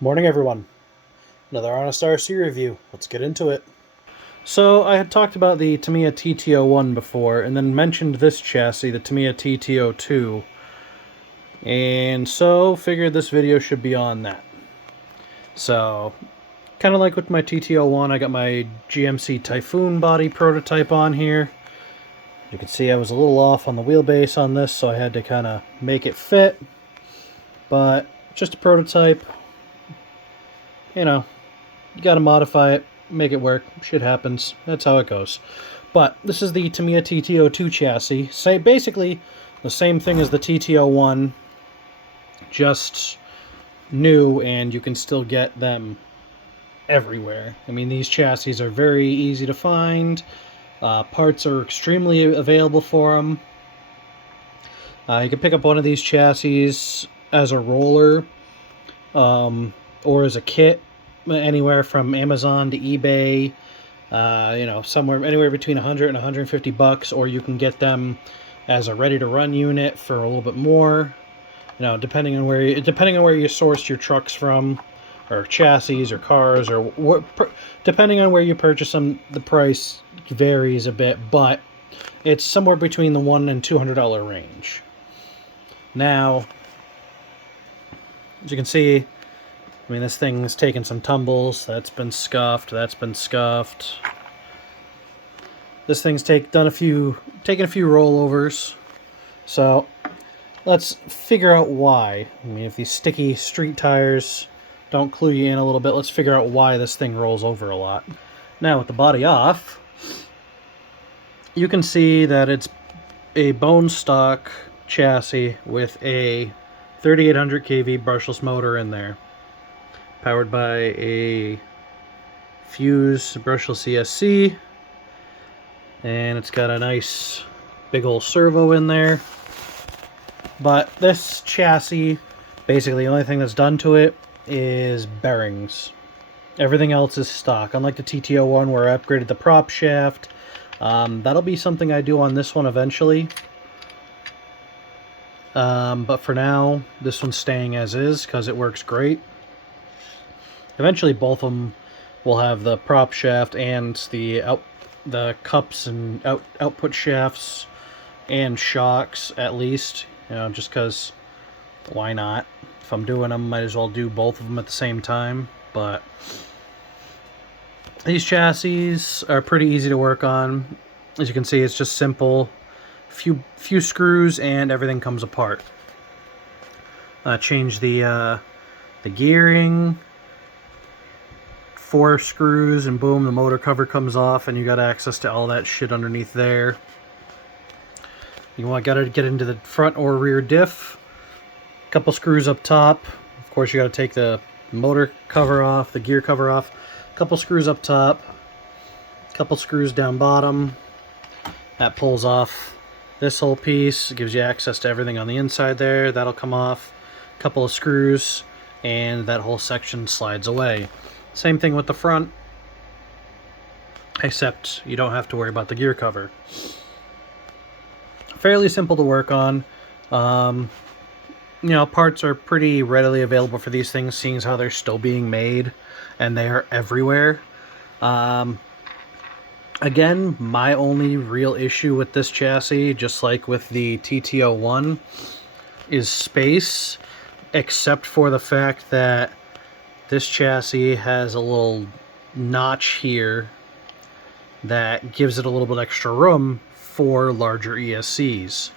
Morning, everyone. Another Honest RC review. Let's get into it. So, I had talked about the Tamiya TT-01 before, and then mentioned this chassis, the Tamiya TT-02. And so, figured this video should be on that. So, kind of like with my TT-01, I got my GMC Typhoon body prototype on here. You can see I was a little off on the wheelbase on this, so I had to kind of make it fit. But, just a prototype. You know, you gotta modify it, make it work. Shit happens. That's how it goes. But this is the Tamiya TT-02 chassis. Basically the same thing as the TT-01, just new, and you can still get them everywhere. I mean, these chassis are very easy to find. Parts are extremely available for them. You can pick up one of these chassis as a roller, or as a kit, anywhere from Amazon to eBay. Somewhere anywhere between 100 and 150 bucks, or you can get them as a ready-to-run unit for a little bit more. Depending on where you sourced your trucks from, or chassis, or cars, or depending on where you purchase them, the price varies a bit, but it's somewhere between the $100 and $200 range. Now, as you can see, I mean, this thing's taken some tumbles. That's been scuffed. That's been scuffed. This thing's taken a few rollovers. So let's figure out why. I mean, if these sticky street tires don't clue you in a little bit, let's figure out why this thing rolls over a lot. Now, with the body off, you can see that it's a bone stock chassis with a 3800 kV brushless motor in there, powered by a Fuse brushless ESC, and it's got a nice big old servo in there. But this chassis, basically the only thing that's done to it is bearings. Everything else is stock, unlike the TT-01 where I upgraded the prop shaft. That'll be something I do on this one eventually. But for now, this one's staying as is because it works great. Eventually, both of them will have the prop shaft and the cups and output shafts and shocks, at least. Just because, why not? If I'm doing them, might as well do both of them at the same time. But these chassis are pretty easy to work on. As you can see, it's just simple. Few screws and everything comes apart. Change the gearing. 4 screws and boom, the motor cover comes off, and you got access to all that shit underneath there. Gotta get into the front or rear diff. Couple screws up top. Of course, you gotta take the motor cover off, the gear cover off. Couple screws up top. Couple screws down bottom. That pulls off this whole piece. It gives you access to everything on the inside there. That'll come off. Couple of screws, and that whole section slides away. Same thing with the front, except you don't have to worry about the gear cover. Fairly simple to work on. Parts are pretty readily available for these things, seeing as how they're still being made, and they are everywhere. Again, my only real issue with this chassis, just like with the TT-01, is space, except for the fact that this chassis has a little notch here that gives it a little bit extra room for larger ESCs.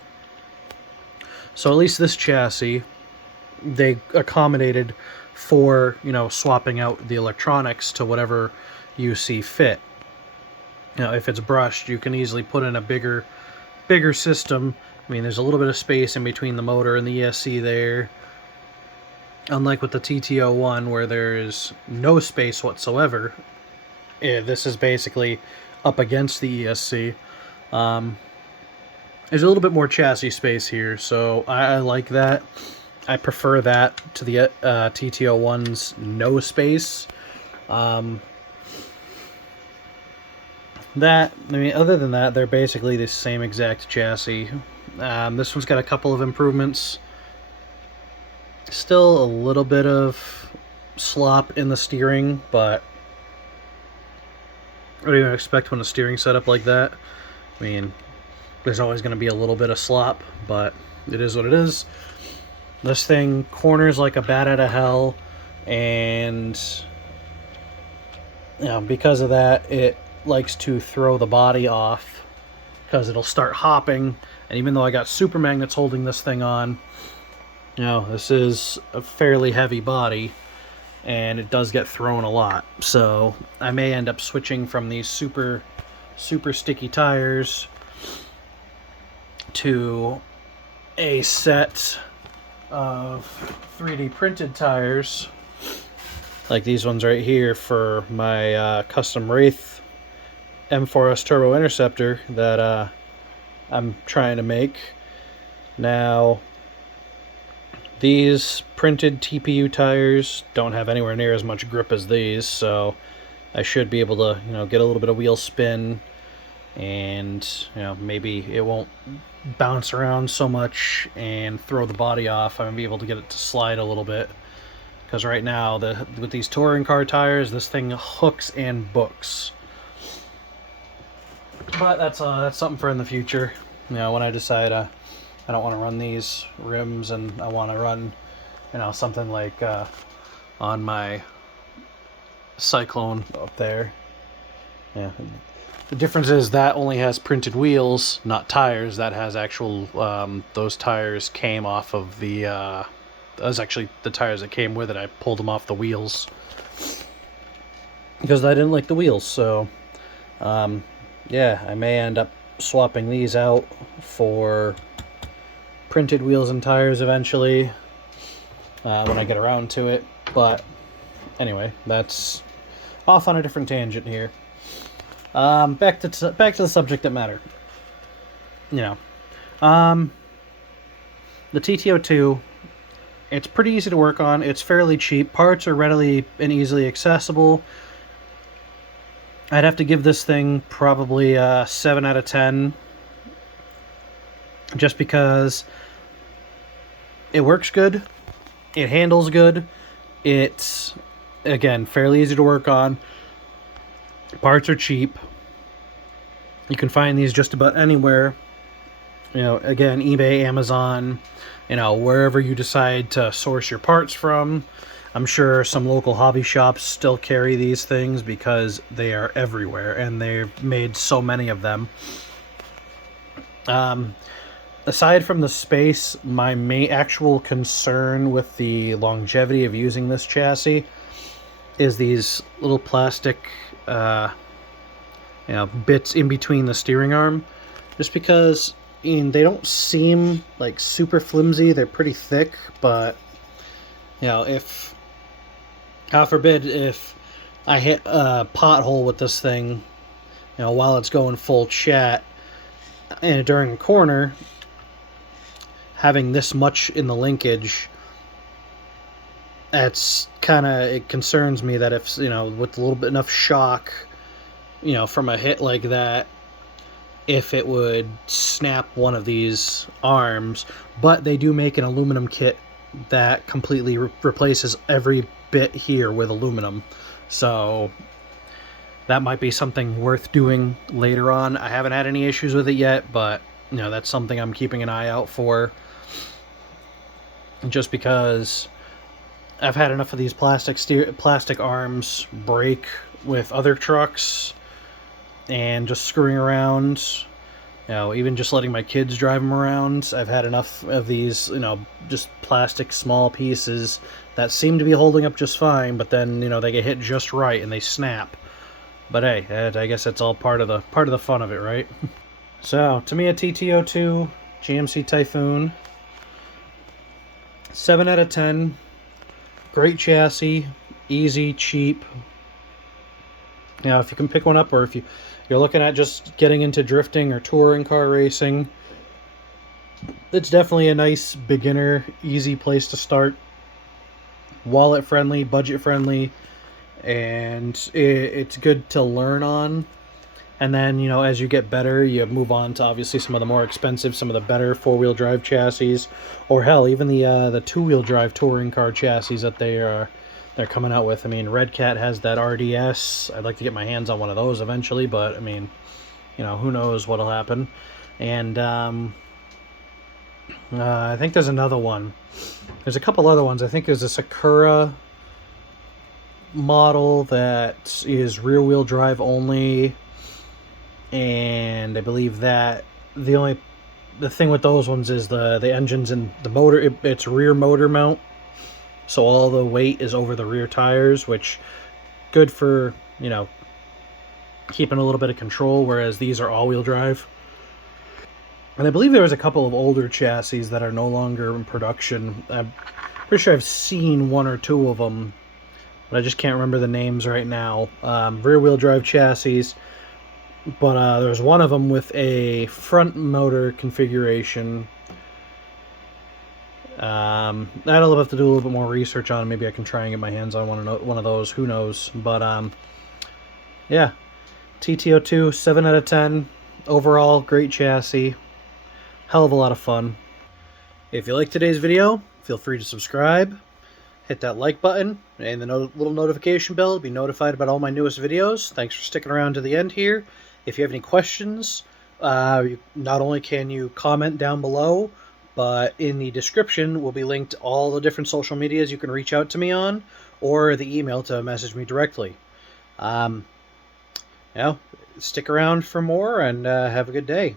So at least this chassis, they accommodated for, swapping out the electronics to whatever you see fit. If it's brushed, you can easily put in a bigger system. I mean, there's a little bit of space in between the motor and the ESC there. Unlike with the TT-01 where there is no space whatsoever, this is basically up against the ESC. There's a little bit more chassis space here, so I like that. I prefer that to the TT-01's no space. Other than that, they're basically the same exact chassis. This one's got a couple of improvements. Still a little bit of slop in the steering, but what do you expect when a steering setup like that? I mean, there's always going to be a little bit of slop, but it is what it is. This thing corners like a bat out of hell, and because of that, it likes to throw the body off because it'll start hopping. And even though I got super magnets holding this thing on, this is a fairly heavy body, and it does get thrown a lot. So I may end up switching from these super sticky tires to a set of 3D printed tires like these ones right here for my custom Wraith M4S Turbo Interceptor that I'm trying to make. Now, these printed TPU tires don't have anywhere near as much grip as these, so I should be able to, get a little bit of wheel spin, and maybe it won't bounce around so much and throw the body off. I'm gonna be able to get it to slide a little bit, because right now with these touring car tires, this thing hooks and books. But that's something for in the future. When I decide I don't want to run these rims and I want to run, something like on my Cyclone up there. Yeah. The difference is that only has printed wheels, not tires. That has actual, those tires came off of the, that was actually the tires that came with it. I pulled them off the wheels because I didn't like the wheels. So, yeah, I may end up swapping these out for printed wheels and tires eventually when I get around to it. But anyway, that's off on a different tangent here. Back to the subject that mattered. The TT-02, it's pretty easy to work on. It's fairly cheap. Parts are readily and easily accessible. I'd have to give this thing probably a 7 out of 10, just because it works good, it handles good, it's, again, fairly easy to work on. Parts are cheap. You can find these just about anywhere. Again, eBay, Amazon, wherever you decide to source your parts from. I'm sure some local hobby shops still carry these things because they are everywhere, and they've made so many of them. Aside from the space, my main actual concern with the longevity of using this chassis is these little plastic bits in between the steering arm, just because they don't seem like super flimsy. They're pretty thick, but if, God forbid, if I hit a pothole with this thing while it's going full chat and during a corner, having this much in the linkage, it concerns me that if, with a little bit enough shock, from a hit like that, if it would snap one of these arms. But they do make an aluminum kit that completely replaces every bit here with aluminum, so that might be something worth doing later on. I haven't had any issues with it yet, but that's something I'm keeping an eye out for, just because I've had enough of these plastic arms break with other trucks and just screwing around. Even just letting my kids drive them around. I've had enough of these, just plastic small pieces that seem to be holding up just fine, but then, they get hit just right and they snap. But hey, I guess it's all part of the fun of it, right? So, Tamiya TT-02 GMC Typhoon, 7 out of 10. Great chassis, easy, cheap. If you can pick one up, or if you're looking at just getting into drifting or touring car racing, it's definitely a nice beginner, easy place to start. Wallet friendly, budget friendly, and it's good to learn on. And then, as you get better, you move on to obviously some of the more expensive, some of the better four-wheel drive chassis, or hell, even the two-wheel drive touring car chassis that they are they're coming out with. I mean, Red Cat has that RDS. I'd like to get my hands on one of those eventually, but I mean, you know, who knows what'll happen. And I think there's another one. There's a couple other ones. I think there's a Sakura model that is rear-wheel drive only, and I believe that the thing with those ones is the engines and the motor. It's rear motor mount, so all the weight is over the rear tires, which good for, you know, keeping a little bit of control. Whereas these are all-wheel drive. And I believe there was a couple of older chassis that are no longer in production. I'm pretty sure I've seen one or two of them, but I just can't remember the names right now. Rear-wheel drive chassis, but there's one of them with a front motor configuration. I'll have to do a little bit more research on it. Maybe I can try and get my hands on one of those. Who knows? But yeah, TT-02, 7 out of 10. Overall, great chassis. Hell of a lot of fun. If you like today's video, feel free to subscribe. Hit that like button and the little notification bell to be notified about all my newest videos. Thanks for sticking around to the end here. If you have any questions, not only can you comment down below, but in the description will be linked all the different social medias you can reach out to me on, or the email to message me directly. You know, stick around for more, and have a good day.